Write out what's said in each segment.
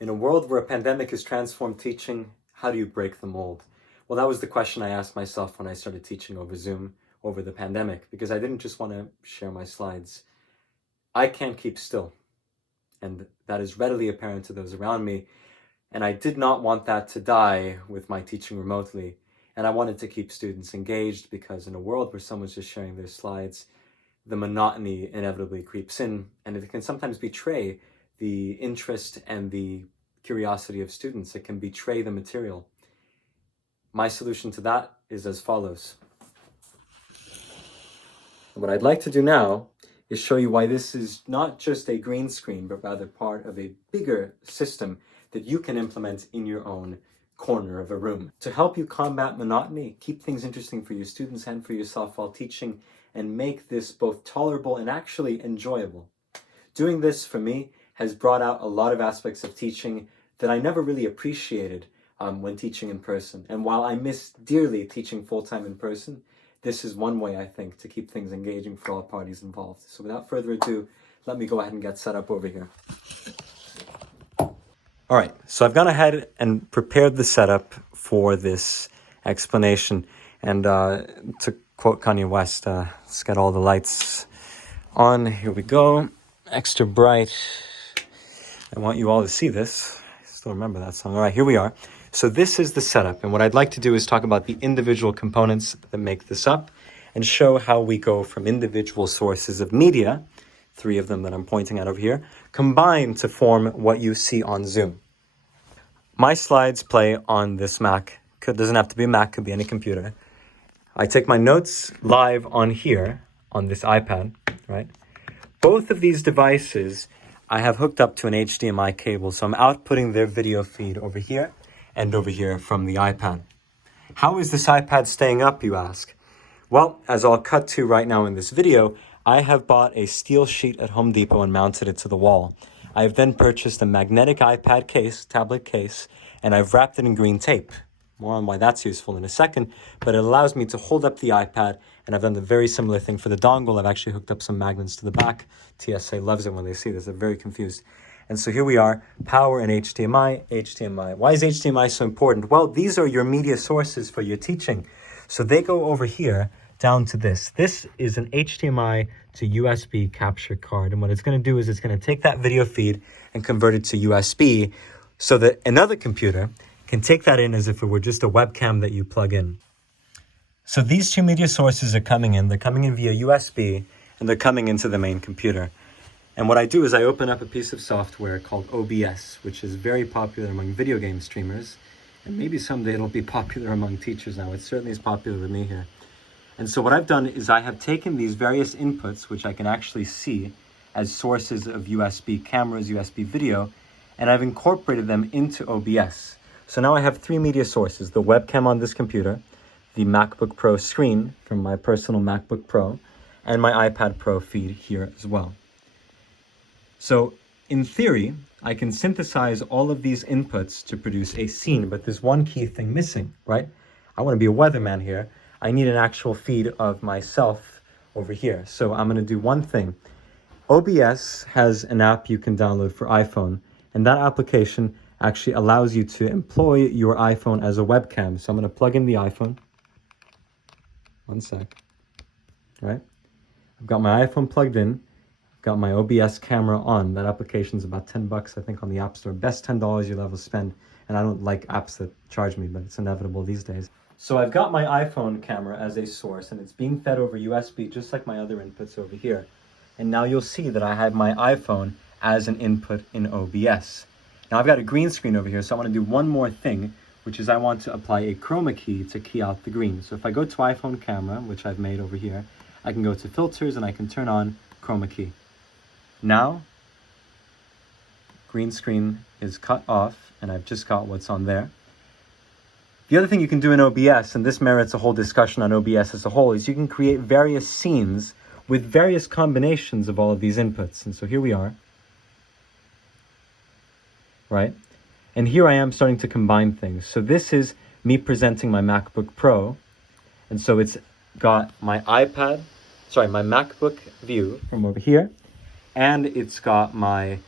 In a world where a pandemic has transformed teaching, how do you break the mold? Well, that was the question I asked myself when I started teaching over Zoom over the pandemic, because I didn't just want to share my slides. I can't keep still, and that is readily apparent to those around me, and I did not want that to die with my teaching remotely, and I wanted to keep students engaged, because in a world where someone's just sharing their slides, the monotony inevitably creeps in, and it can sometimes betray the interest and the curiosity of students. It can betray the material. My solution to that is as follows. What I'd like to do now is show you why this is not just a green screen, but rather part of a bigger system that you can implement in your own corner of a room to help you combat monotony, keep things interesting for your students and for yourself while teaching, and make this both tolerable and actually enjoyable. Doing this for me has brought out a lot of aspects of teaching that I never really appreciated when teaching in person. And while I miss dearly teaching full-time in person, this is one way, I think, to keep things engaging for all parties involved. So without further ado, let me go ahead and get set up over here. All right, so I've gone ahead and prepared the setup for this explanation. And to quote Kanye West, let's get all the lights on. Here we go. Extra bright. I want you all to see this. I still remember that song. All right, here we are. So this is the setup. And what I'd like to do is talk about the individual components that make this up and show how we go from individual sources of media, 3 of them that I'm pointing at over here, combine to form what you see on Zoom. My slides play on this Mac. It doesn't have to be a Mac, could be any computer. I take my notes live on here, on this iPad, right? Both of these devices I have hooked up to an HDMI cable, so I'm outputting their video feed over here and over here from the iPad. How is this iPad staying up, you ask? Well, as I'll cut to right now in this video, I have bought a steel sheet at Home Depot and mounted it to the wall. I have then purchased a magnetic iPad case, tablet case, and I've wrapped it in green tape. More on why that's useful in a second, but it allows me to hold up the iPad, and I've done the very similar thing for the dongle. I've actually hooked up some magnets to the back. TSA loves it when they see this. They're very confused. And so here we are, power and HDMI, HDMI. Why is HDMI so important? Well, these are your media sources for your teaching. So they go over here down to this. This is an HDMI to USB capture card. And what it's going to do is it's going to take that video feed and convert it to USB so that another computer can take that in as if it were just a webcam that you plug in. So these 2 media sources are coming in. They're coming in via USB, and they're coming into the main computer. And what I do is I open up a piece of software called OBS, which is very popular among video game streamers. And maybe someday it'll be popular among teachers now. It certainly is popular with me here. And so what I've done is I have taken these various inputs, which I can actually see as sources of USB cameras, USB video, and I've incorporated them into OBS. So now I have 3 media sources: the webcam on this computer, the MacBook Pro screen from my personal MacBook Pro, and my iPad Pro feed here as well. So in theory, I can synthesize all of these inputs to produce a scene, but there's one key thing missing, right? I want to be a weatherman here. I need an actual feed of myself over here. So I'm going to do one thing. OBS has an app you can download for iPhone, and that application actually allows you to employ your iPhone as a webcam. So I'm going to plug in the iPhone. One sec. All right. I've got my iPhone plugged in. I've got my OBS camera on. That application's about $10, I think, on the App Store. Best $10 you'll ever spend. And I don't like apps that charge me, but it's inevitable these days. So I've got my iPhone camera as a source, and it's being fed over USB, just like my other inputs over here. And now you'll see that I have my iPhone as an input in OBS. Now I've got a green screen over here, so I want to do one more thing, which is I want to apply a chroma key to key out the green. So if I go to iPhone camera, which I've made over here, I can go to filters and I can turn on chroma key. Now, green screen is cut off, and I've just got what's on there. The other thing you can do in OBS, and this merits a whole discussion on OBS as a whole, is you can create various scenes with various combinations of all of these inputs. And so here we are, right? And here I am starting to combine things. So this is me presenting my MacBook Pro. And so it's got my MacBook view from over here. And it's got my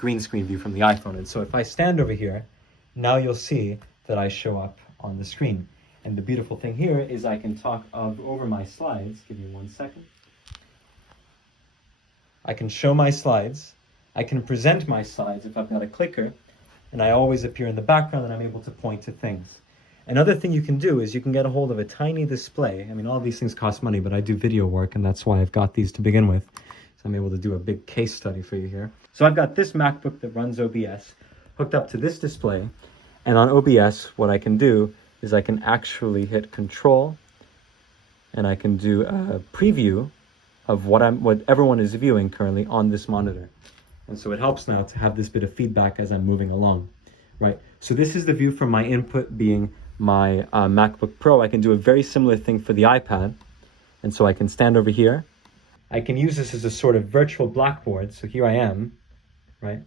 green screen view from the iPhone. And so if I stand over here, now you'll see that I show up on the screen. And the beautiful thing here is I can talk over my slides. Give me 1 second. I can show my slides. I can present my slides if I've got a clicker, and I always appear in the background and I'm able to point to things. Another thing you can do is you can get a hold of a tiny display. I mean, all these things cost money, but I do video work, and that's why I've got these to begin with. So I'm able to do a big case study for you here. So I've got this MacBook that runs OBS hooked up to this display, and on OBS, what I can do is I can actually hit Control, and I can do a preview of what everyone is viewing currently on this monitor. And so it helps now to have this bit of feedback as I'm moving along, right? So this is the view from my input being my MacBook Pro. I can do a very similar thing for the iPad. And so I can stand over here. I can use this as a sort of virtual blackboard. So here I am, right?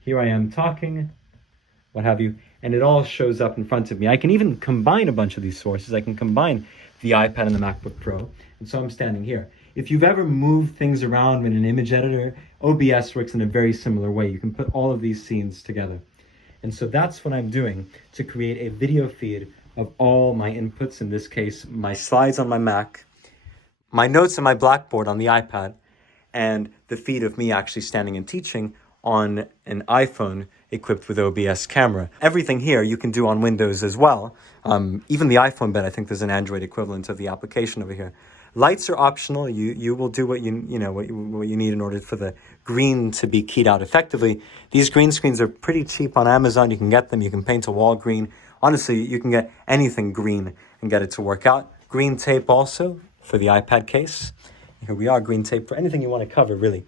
Here I am talking, what have you, and it all shows up in front of me. I can even combine a bunch of these sources. I can combine the iPad and the MacBook Pro. And so I'm standing here. If you've ever moved things around in an image editor, OBS works in a very similar way. You can put all of these scenes together. And so that's what I'm doing to create a video feed of all my inputs, in this case, my slides on my Mac, my notes on my Blackboard on the iPad, and the feed of me actually standing and teaching on an iPhone equipped with OBS camera. Everything here you can do on Windows as well. Even the iPhone bed, I think there's an Android equivalent of the application over here. Lights are optional. You will do what you need in order for the green to be keyed out effectively. These green screens are pretty cheap on Amazon. You can get them. You can paint a wall green. Honestly, you can get anything green and get it to work out. Green tape also for the iPad case. Here we are, green tape for anything you want to cover, really.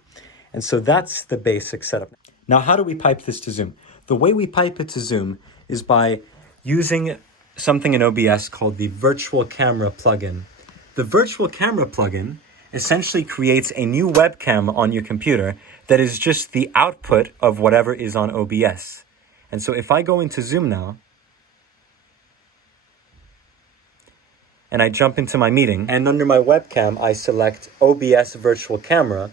And so that's the basic setup. Now, how do we pipe this to Zoom? The way we pipe it to Zoom is by using something in OBS called the Virtual Camera plugin. The Virtual Camera plugin essentially creates a new webcam on your computer that is just the output of whatever is on OBS. And so if I go into Zoom now, and I jump into my meeting, and under my webcam, I select OBS Virtual Camera,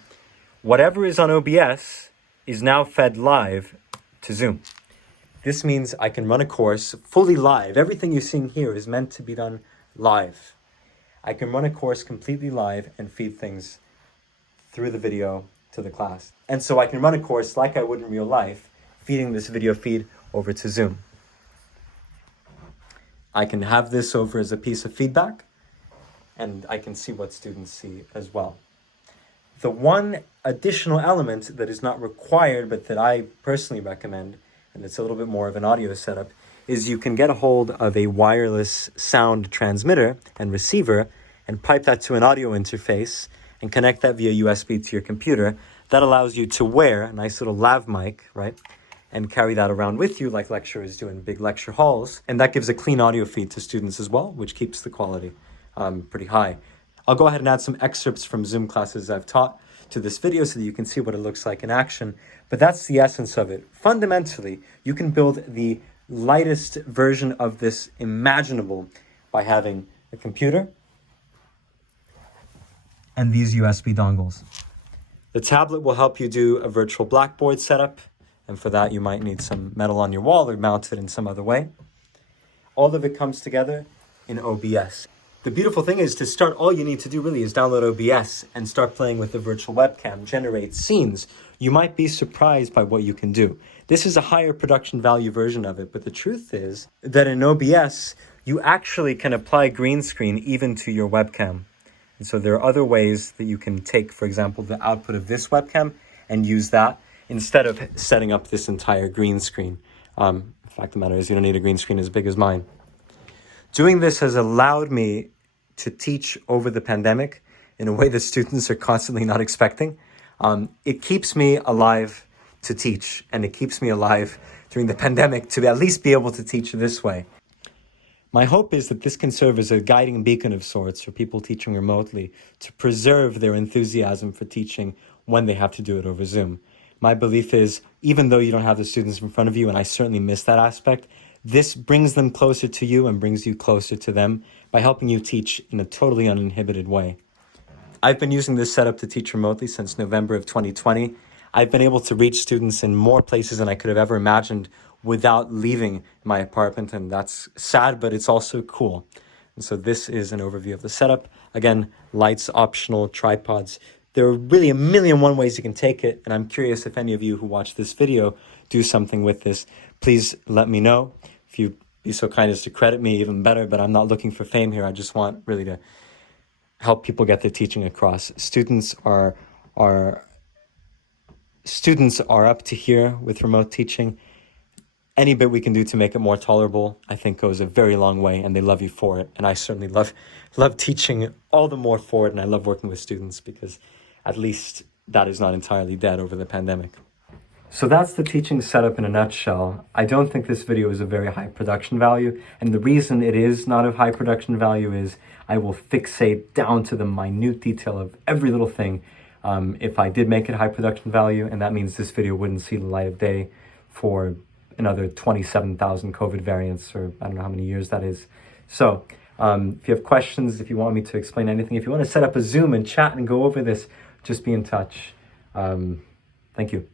whatever is on OBS is now fed live to Zoom. This means I can run a course fully live. Everything you're seeing here is meant to be done live. I can run a course completely live and feed things through the video to the class. And so I can run a course like I would in real life, feeding this video feed over to Zoom. I can have this over as a piece of feedback, and I can see what students see as well. The one additional element that is not required, but that I personally recommend, and it's a little bit more of an audio setup, is you can get a hold of a wireless sound transmitter and receiver and pipe that to an audio interface and connect that via USB to your computer. That allows you to wear a nice little lav mic, right? And carry that around with you like lecturers do in big lecture halls. And that gives a clean audio feed to students as well, which keeps the quality pretty high. I'll go ahead and add some excerpts from Zoom classes I've taught to this video so that you can see what it looks like in action. But that's the essence of it. Fundamentally, you can build the lightest version of this imaginable by having a computer and these USB dongles. The tablet will help you do a virtual Blackboard setup, and for that you might need some metal on your wall or mount it in some other way. All of it comes together in OBS. The beautiful thing is, to start, all you need to do really is download OBS and start playing with the virtual webcam, generate scenes. You might be surprised by what you can do. This is a higher production value version of it, but the truth is that in OBS, you actually can apply green screen even to your webcam. And so there are other ways that you can take, for example, the output of this webcam and use that instead of setting up this entire green screen. The fact of the matter is, you don't need a green screen as big as mine. Doing this has allowed me to teach over the pandemic in a way that students are constantly not expecting. It keeps me alive to teach, and it keeps me alive during the pandemic to at least be able to teach this way. My hope is that this can serve as a guiding beacon of sorts for people teaching remotely to preserve their enthusiasm for teaching when they have to do it over Zoom. My belief is, even though you don't have the students in front of you, and I certainly miss that aspect, this brings them closer to you and brings you closer to them by helping you teach in a totally uninhibited way. I've been using this setup to teach remotely since November of 2020. I've been able to reach students in more places than I could have ever imagined without leaving my apartment, and that's sad, but it's also cool. And so this is an overview of the setup. Again, lights optional, tripods. There are really a million and one ways you can take it, and I'm curious if any of you who watch this video do something with this. Please let me know. If you be so kind as to credit me, even better, but I'm not looking for fame here. I just want really to help people get their teaching across. Students are up to here with remote teaching. Any bit we can do to make it more tolerable, I think, goes a very long way, and they love you for it. And I certainly love teaching all the more for it, and I love working with students because at least that is not entirely dead over the pandemic. So that's the teaching setup in a nutshell. I don't think this video is of very high production value, and the reason it is not of high production value is I will fixate down to the minute detail of every little thing. If I did make it high production value, and that means this video wouldn't see the light of day for another 27,000 COVID variants, or I don't know how many years that is. So if you have questions, if you want me to explain anything, if you want to set up a Zoom and chat and go over this, just be in touch. Thank you.